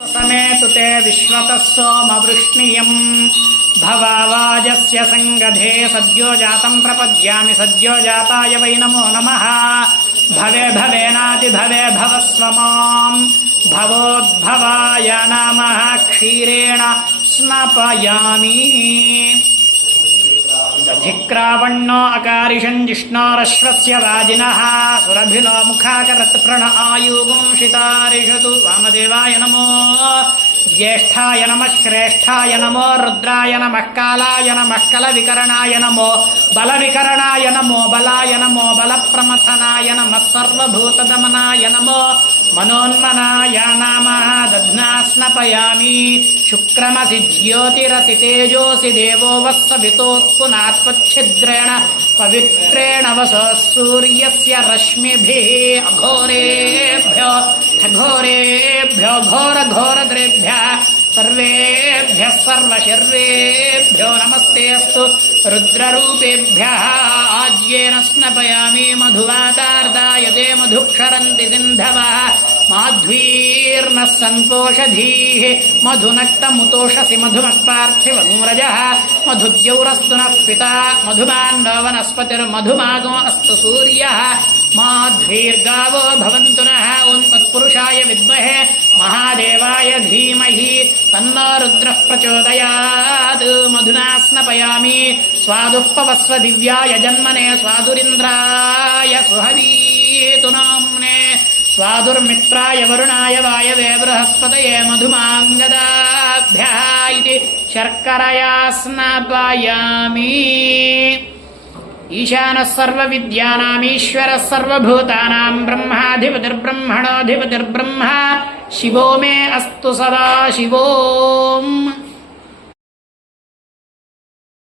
समेतु ते विश्वतः सोमवृष्णियम् भवावाजस्य संगधे सद्यो जातं प्रपद्यामि सद्यो जाताय वै नमो नमः। भवे भवेनाति भवे भवस्व माम् भवोद्भवाय नमः। क्षीरेण स्नपयामि दधिक्रावण्णो अकारिषं जिष्णोरश्वस्य वाजिनः सुरभिलो मुखाकरत् प्रण आयुगुंशितारिषतु। वामदेवाय नमो ज्येष्ठाय नमः श्रेष्ठाय नमो रुद्राय नमः कालाय नमः कलविकरणाय नमो बलविकरणाय नमो बलाय नमो बलप्रमथनाय नमः सर्वभूतदमनाय नमो मनोन्मनाय नमः। दध्ना स्नपयामि शुक्रमसि ज्योतिरसि तेजोसि देवो वः सवितोत्पुनात्पच्छिद्रेण पवित्रेण वसः सूर्यस्य रश्मिभिः अघोरेभ्यो घोरेभ्यो घोरघोरद्रेभ्यः सर्वेभ्यः सर्वशर्वेभ्यो नमस्तेऽस्तु। रुद्ररूपेभ्यः आज्येन स्नपयामि मधुवातार्दायते मधुक्षरन्ति सिन्धवः माध्वीर्नः सन्तोषधीः मधुनक्तमुतोषसि मधुमत्पार्थिवंरजः मधुद्यौरस्तु नः पिता मधुमान्नो वनस्पतिर्मधुमागो अस्तु सूर्यः माध्वीर्गावो भवन्तु नः। ॐ तत्पुरुषाय विद्महे महादेवाय धीमहि तन्नो रुद्रः प्रचोदयात्। मधुना स्नपयामि स्वादुः पवस्व दिव्याय जन्मने स्वादुरिन्द्राय सुहवीतु नाम्ने स्वादुर्मित्राय वरुणाय वायवे बृहस्पतये मधुमाङ्गदाभ्यः इति शर्करया स्नपयामि। ईशानः सर्वविद्यानामीश्वरः सर्वभूतानां ब्रह्माधिपतिर्ब्रह्मणोऽधिपतिर्ब्रह्मा शिवो मे अस्तु सदा शिवोम्।